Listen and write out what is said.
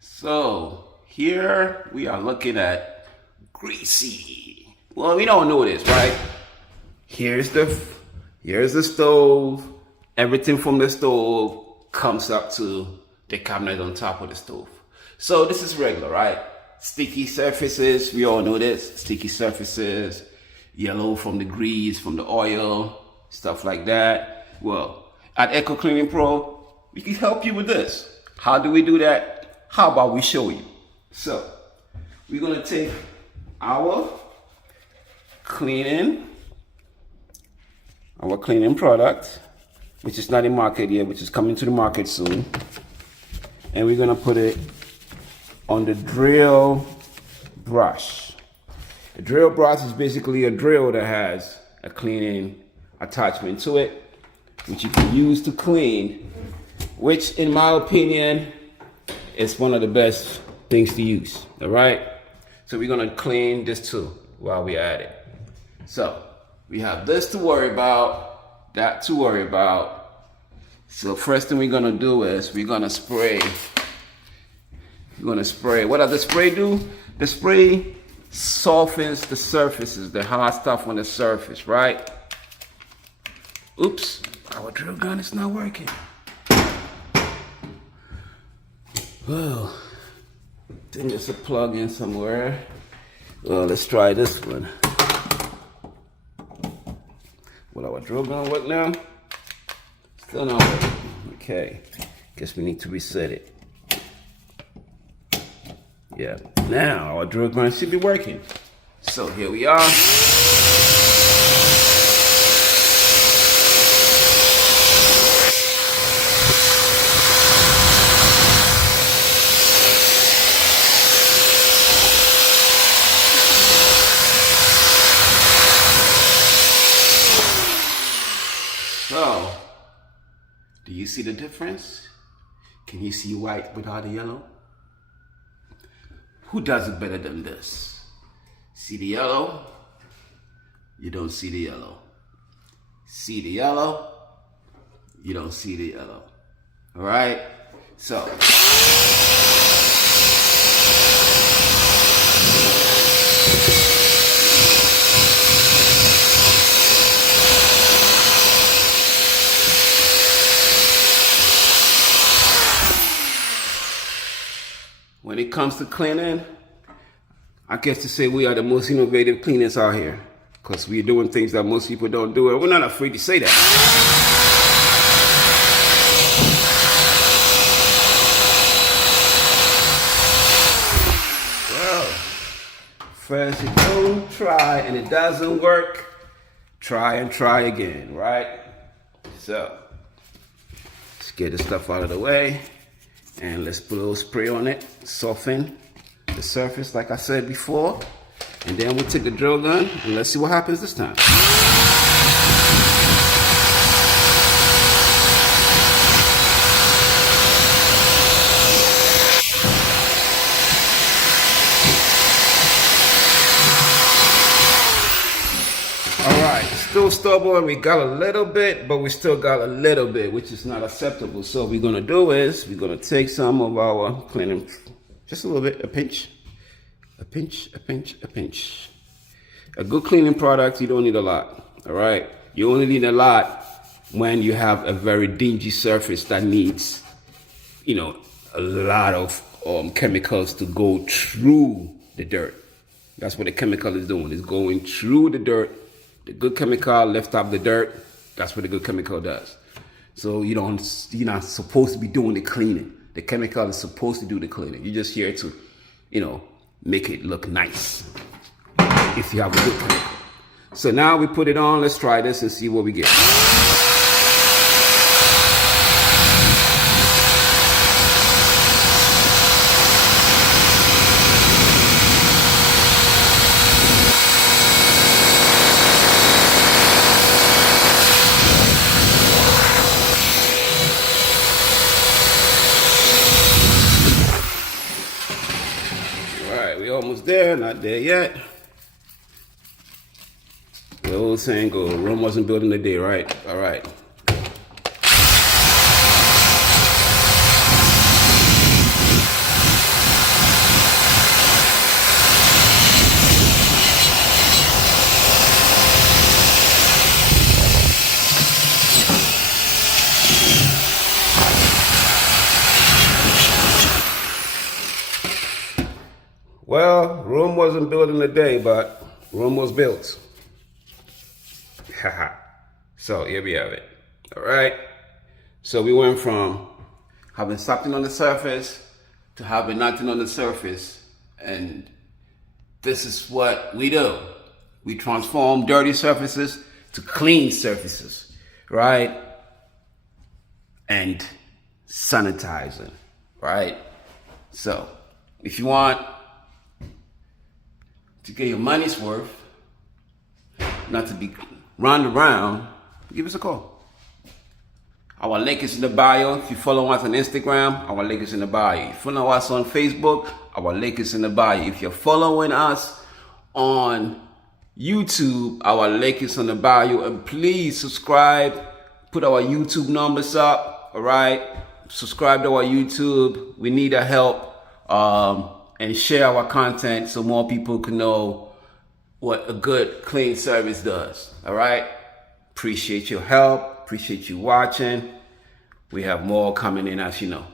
So here we are looking at greasy. Well, we don't know this, right? Here's the stove. Everything from the stove comes up to the cabinet on top of the stove. So this is regular, right? Sticky surfaces, we all know this. Sticky surfaces, yellow from the grease, from the oil, stuff like that. Well, at Eco Cleaning Pro, we can help you with this. How do we do that? How about we show you? So, we're gonna take our cleaning product, which is not in market yet, which is coming to the market soon. And we're gonna put it on the drill brush. The drill brush is basically a drill that has a cleaning attachment to it, which you can use to clean, which in my opinion is one of the best things to use, all right? So we're gonna clean this too while we're at it. So we have this to worry about, that to worry about. So first thing we're gonna do is we're gonna spray. What does the spray do? The spray softens the surfaces, the hard stuff on the surface, right? Oops, our drill gun is not working. Well, I think there's a plug in somewhere. Well, let's try this one. Will our drill gun work now? Still not working. Okay, guess we need to reset it. Yeah, now our drill gun should be working. So here we are. So, do you see the difference? Can you see white without the yellow? Who does it better than this? See the yellow? You don't see the yellow. See the yellow? You don't see the yellow. All right? So. When it comes to cleaning, I guess to say we are the most innovative cleaners out here, because we're doing things that most people don't do, and we're not afraid to say that. Well, first you don't try and it doesn't work, try and try again, right? So, let's get this stuff out of the way. And let's put a little spray on it, soften the surface like I said before. And then we'll take the drill gun and let's see what happens this time. Still stubborn, we got a little bit, but we still got a little bit, which is not acceptable. So what we're gonna do is we're gonna take some of our cleaning, just a little bit, a pinch, a pinch, a pinch, a pinch. A good cleaning product, you don't need a lot, all right? You only need a lot when you have a very dingy surface that needs, a lot of chemicals to go through the dirt. That's what the chemical is doing, it's going through the dirt. The good chemical lift up the dirt. That's what the good chemical does. So you're not supposed to be doing the cleaning. The chemical is supposed to do the cleaning. You're just here to, make it look nice if you have a good chemical. So now we put it on. Let's try this and see what we get. We almost there, not there yet. The old saying goes, Rome wasn't built in a day, right? All right. Well, Rome wasn't built in a day, but Rome was built. Haha. So here we have it. All right. So we went from having something on the surface to having nothing on the surface. And this is what we do. We transform dirty surfaces to clean surfaces, right? And sanitizing, right? So if you want to get your money's worth, not to be run around, give us a call. Our link is in the bio. If you follow us on Instagram, our link is in the bio. If you follow us on Facebook, our link is in the bio. If you're following us on YouTube, our link is in the bio. And please subscribe. Put our YouTube numbers up. All right. Subscribe to our YouTube. We need a help. And share our content so more people can know what a good clean service does. All right. Appreciate your help. Appreciate you watching. We have more coming in, as you know.